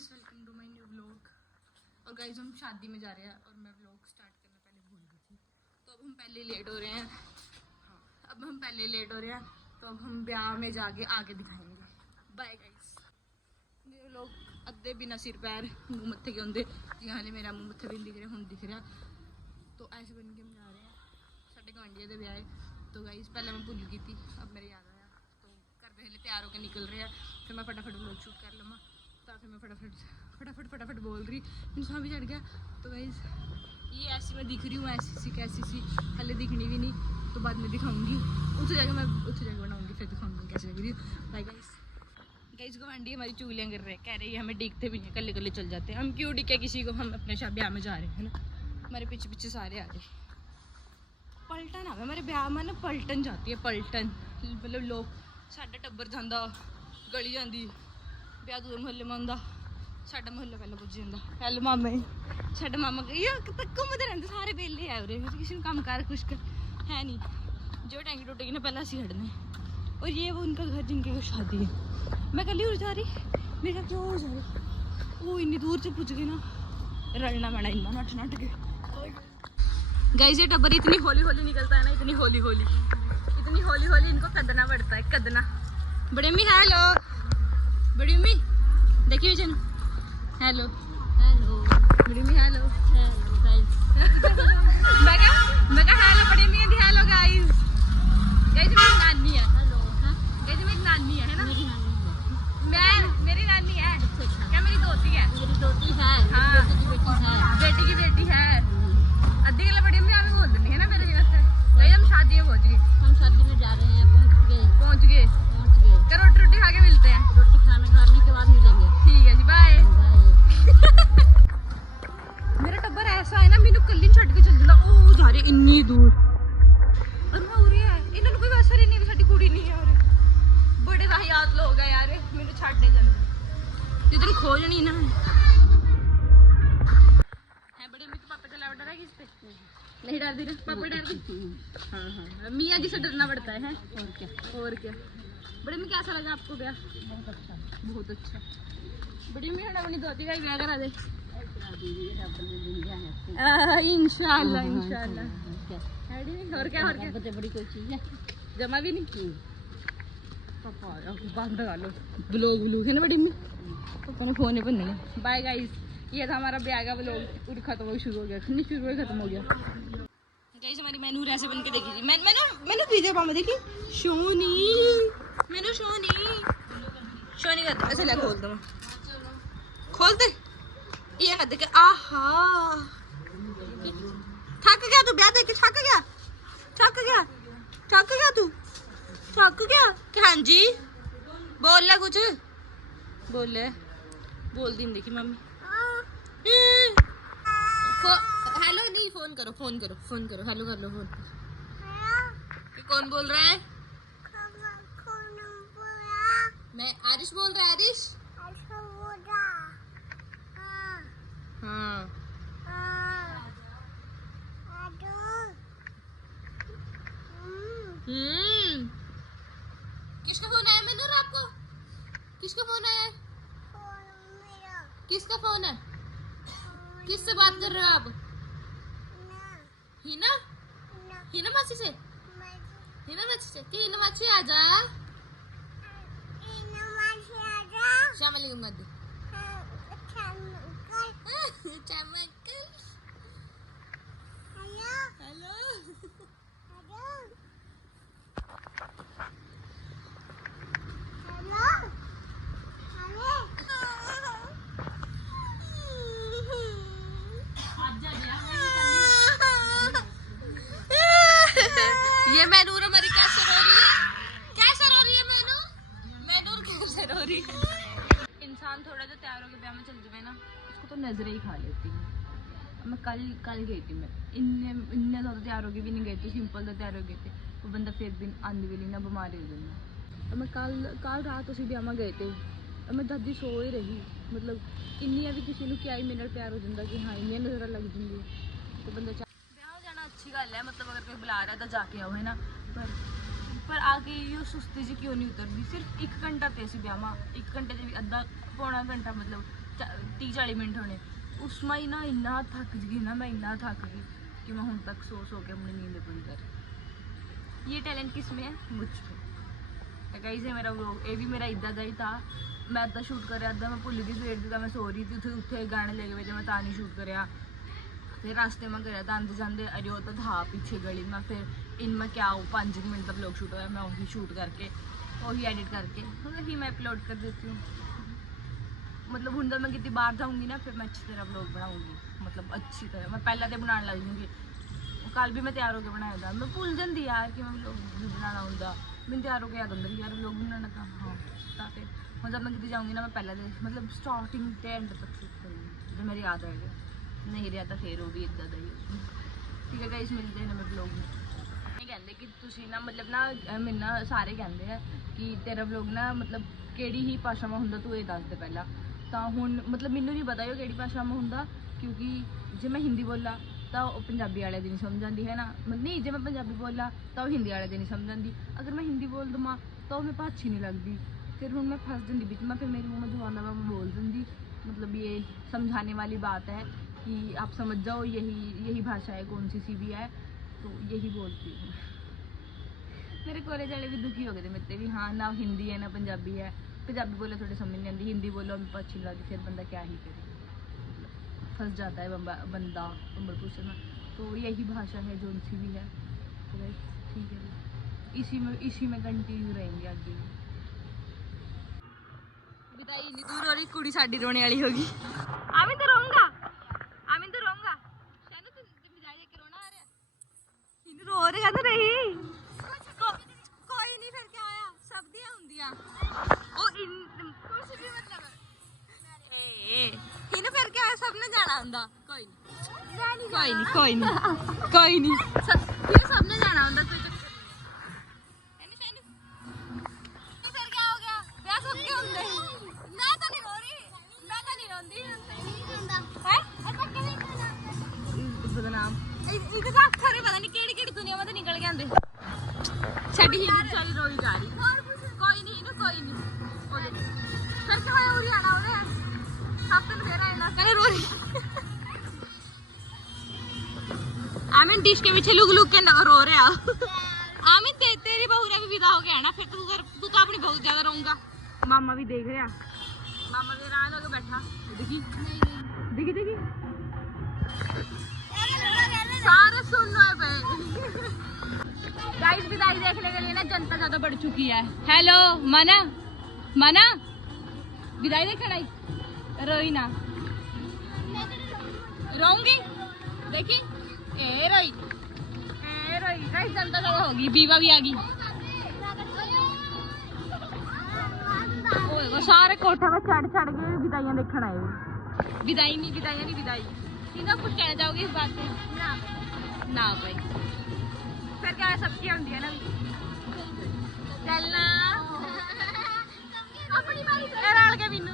Guys, welcome to my new vlog. और guys हम शादी में जा रहे हैं और मैं व्लॉग स्टार्ट करना पहले भूल गई थी, तो अब हम पहले लेट हो रहे हैं। तो अब हम ब्याह में जाके आगे दिखाएंगे। Bye guys. मेरे लोग अद्धे बिना सिर पैर मुँह मत्थे के होंगे, हाले मेरा मुँह मत्थे भी नहीं दिख रहा, हम दिख रहा। तो ऐसे बन के हम जा रहे हैं साढ़े गवांढिया के ब्याह। तो गाइस पहले मैं भूल गई थी, अब मेरे याद आया। तो घर पहले तैयार होकर निकल रहे हैं, फिर मैं फटाफट व्लॉग शूट कर लूँगा। तो फिर मैं फटाफट बोल रही, इंसान भी चढ़ गया। तो गाइस ये ऐसी मैं दिख रही हूँ, ऐसी कैसी सी, पहले दिखनी भी नहीं, तो बाद में दिखाऊंगी। उसे जाकर बनाऊंगी, फिर दिखाऊंगी कैसे लग रही हूँ। बाय गाइस गवांढी हमारी चुगलियाँ कर रहे हैं, कह रही है हमें डिगते भी नहीं, कल्ले कल्ले चल जाते हैं। हम क्यों डिके किसी को, हम अपने ब्याह में जा रहे हैं ना, हमारे पीछे पीछे सारे आ गए। पलटन आ गया हमारे ब्याह में ना, पलटन जाती है, पलटन मतलब लोग साडा टब्बर जाता, गली जाती, ब्याह दूर मुहल्ले में आंदा, साडा मुहल्ला पहले पुज जाता। पहले मामा साडा मामा घूमते रहते सारे बेले है उरे, किसी ने काम कार कुछ है नहीं। जो टैंकी टूटेगी ना पहले असी हटने। और ये वो उनका घर जिनके को शादी है। मैं कल ही उड़ जा रही, मेरे साथ क्यों हो जा रही, वो इतनी दूर से पूछ गई ना, रलना पैना इतना नट के। गाइस ये टब्बर इतनी होली होली निकलता है ना, इतनी होली होली इनको कदना पड़ता है, कदना। बड़ी अम्मी हेलो, बड़ी अम्मी देखिए विजन, हेलो बड़ी अम्मी हेलो। मैं कहा हेलो बड़ी अम्मी कहती हेलो गाइस। गाइस मेरी नानी है, गाइस मेरी नानी है ना, मेरी नानी है क्या, मेरी दोती है, हाँ बेटी की बेटी है। अद्धी गला बड़ी अम्मी आप बोल देनी है ना मेरे जगह। हम शादी में पहुंच गए, हम शादी में जा रहे हैं, पहुंच गए। कल रोटी खा के मिलते हैं, रोटी खाने के बाद मिलेंगे। ठीक है जी, बाय। मेरा टब्बर ऐसा है ना, मैनू कल्ली छड़ के चल जाता, ओ जा रहे इन्नी दूर। और मैं उरी है, इन्होंने कोई वैसा नहीं है, साडी कुड़ी नहीं है। और बड़े वाहियात लोग है यार, मैनू छड्डे जांदे जिदन खोजनी ना है। बड़ी अम्मी के पापा चला डरा किस पे नहीं डरती ना, पापा डरती। हाँ मियाँ जी से डरना पड़ता है। और क्या बड़ी अम्मी कैसा लगा आपको ब्याह? बहुत अच्छा। बड़ी अम्मी अपनी दोती का ही ब्याह करा दे इंशाल्लाह। और क्या बड़ी कोई चीज है जमा भी नहीं। पापा बंद कर लो ब्लॉग है ना बड़ी अम्मी, पापा ने फोन पर नहीं। बाय गाइस, ये था हमारा ब्याह का व्लॉग, खत्म हो शुरू हो गया, खत्म हो गया। गाइस हमारी मैनूर ऐसे बन के देखी थी, मैंने पीछे पामा देखी शोनी करते ऐसे ले, खोल दो खोल दे, ये कर दे के आहा। थक गया तू ब्याह देख के, थक गया तू हाँ जी बोल ले कुछ, बोल दी देखी मम्मी। हेलो नहीं, फोन करो हेलो कर लो फोन। कौन बोल रहा है? मैं आरिश बोल रहा है। आरिश हाँ किसका फोन आया मैनूर आपको? किसका फोन आया? किसका फोन है? किससे बात कर रहे हो आप? हिना मासी से हिना मासी आजा। श्याम अलैकुम हेलो ये मैनूर हमारी कैसे रो रही है मैनूर कैसे रो रही है। इंसान थोड़ा जो तैयार होकर ब्याह में चल जाए ना, उसको तो नजरें ही खा लेती है। मैं कल गई थी, मैं इन्ने ज़्यादा तैयार होके भी नहीं गए थे, सिंपल तो तैयार हो गए थे। वो बंदा फिर भी आंधी भी ना बीमार हो जाना। मैं कल रात उसी ब्याह में गए थे, मैं दादी सो ही रही, मतलब इन्नी भी किसी को क्या ही मेरे प्यार हो जाता कि हाँ इन्नी नजर लग जाती। तो बंदा ब्याह जाना अच्छी गल है, मतलब अगर कोई बुला रहा है तो जाके आओ है ना। पर आके ये सुस्ती जी क्यों नहीं उतरती? सिर्फ 1 घंटा ते ब्याह में, 1 घंटे से भी अद्धा पौना घंटा मतलब 30-40 मिनट होने उसमें ही ना इन्ना थक गई ना, मैं इन्ना थक गई कि मैं हुण तक सो के अपनी नींद पूरी कर। ये टैलेंट किस में है? मुझ में। तो गाइस ये मेरा व्लॉग ये भी मेरा इदा का ही था। मैं अद्धा शूट कर अद्धा मैं भुल गई सवेर की, मैं सो रही थी उत्थे गाने लगे हुए थे, मैं तां नहीं शूट करा। फिर रास्ते में गया था आंदे जाते अरे तो था पीछे गली में, फिर इनमें क्या हो 5 मिनट का व्लॉग शूट होया, मैं वही शूट करके वही एडिट करके वही मैं अपलोड कर देती हूँ। मतलब हुण जब मैं कितनी बाहर जाऊँगी ना फिर मैं अच्छी तरह व्लॉग बनाऊँगी, मतलब अच्छी तरह मैं पहले तो बनाने लग जाऊँगी। कल भी मैं तैयार होकर बनाया था, मैं भूल जाती यार कि मैं व्लॉग भी बनाना होंगे, मैं तैयार होकर याद अंदर यार व्लॉग बनाना था। हाँ तो फिर हुण जब मैं कितनी जाऊँगी ना मैं पहले मतलब स्टार्टिंग से एंड तक शूट करूँगी जो मेरी याद आएगा, नहीं रहा तो फिर वो भी इदा का ही। ठीक है गाइस मिलते हैं नਵੇਂ व्लॉग में। ਇਹ ਕਹਿੰਦੇ ਕਿ ਤੁਸੀਂ ਨਾ ਮਤਲਬ ਨਾ ਮੈਨੂੰ ਨਾ ਸਾਰੇ ਕਹਿੰਦੇ ਆ ਕਿ ਤੇਰਾ ਵਲੌਗ ਨਾ ਮਤਲਬ ਕਿਹੜੀ ਹੀ ਭਾਸ਼ਾ ਵਿੱਚ ਹੁੰਦਾ ਤੂੰ ਇਹ ਦੱਸ ਦੇ ਪਹਿਲਾਂ। ਤਾਂ ਹੁਣ ਮਤਲਬ ਮੈਨੂੰ ਨਹੀਂ ਪਤਾ ਉਹ ਕਿਹੜੀ ਭਾਸ਼ਾ ਵਿੱਚ ਹੁੰਦਾ, ਕਿਉਂਕਿ ਜੇ ਮੈਂ ਹਿੰਦੀ ਬੋਲਾਂ ਤਾਂ ਉਹ ਪੰਜਾਬੀ ਵਾਲਿਆਂ ਦੀ ਨਹੀਂ ਸਮਝ ਆਉਂਦੀ ਹੈ ਨਾ, ਨਹੀਂ ਜੇ ਮੈਂ ਪੰਜਾਬੀ ਬੋਲਾਂ ਤਾਂ ਉਹ ਹਿੰਦੀ ਵਾਲਿਆਂ ਦੀ ਨਹੀਂ ਸਮਝ ਆਉਂਦੀ, ਅਗਰ ਮੈਂ ਹਿੰਦੀ ਬੋਲ ਦਵਾਂ ਤਾਂ ਉਹ ਮੈਨੂੰ ਅੱਛੀ ਨਹੀਂ ਲੱਗਦੀ, फिर हूँ मैं फंस जाती बीच में, फिर मेरे मुँह में जो आना मैं बोल दूँगी। मतलब ये समझाने वाली बात है कि आप समझ जाओ यही भाषा है, कौन सी भी है तो यही बोलती हूँ। मेरे कॉलेज वाले भी दुखी हो गए थे मेरे भी, हाँ ना हिंदी है ना पंजाबी है, पंजाबी बोलो थोड़ी समझ नहीं आती, हिंदी बोलो हमको अच्छी नहीं लगती, फिर बंदा क्या ही करे, फंस जाता है बंदा उम्र पूछना। तो यही भाषा है जो सी भी है, तो ठीक है इसी में कंटिन्यू रहेंगे आगे। विदाई इतनी दूर हो रही, कुड़ी साड़ी रोने वाली होगी। आमिन तो रोऊंगा, आमिन तो रोऊंगा। शानू तो विदाई देख के रोना आ रहा है। इन रो रहा तो नहीं कोई नहीं, फिर क्या आया सब दिया हुंदियां ओ इन कुछ भी मतलब ए इन फिर क्या आया, सब ने जाना हुंदा, कोई नहीं सबने जाना हुंदा, कोई बदनाम इधर का खरे पता नहीं केड़ी दुनिया में निकल के आंदे। साडी ही बेचारी रोई जा रही, कोई नहीं फिर क्या होया उरी आना ओदे हफ्ते में फेर आना करे रो रही। आमिन डिश के पीछे लुक के रो रहा। आमिन तेरी बहू रे भी विदा हो गया ना, फिर तू तो अपनी बहुत ज्यादा रोऊंगा। मामा भी देख रहा, मामा भी हैरान होकर बैठा, देखी सारे सुन रहे पे। गाइस विदाई देखने के लिए ना जनता ज्यादा बढ़ चुकी है। हेलो मना विदाई देखना आई, रोई ना, रोऊंगी देखी ए रोई गाइस जनता ज्यादा होगी, बीवा भी आ गई। वो सारे कोठे में चढ़ के विदाइयां देखने आए। विदाई इन्हें कुछ कहना चाहोगे इस बात पे? ना भाई फिर क्या सबकी होती है ना चलना अपनी बारी के बिन्नू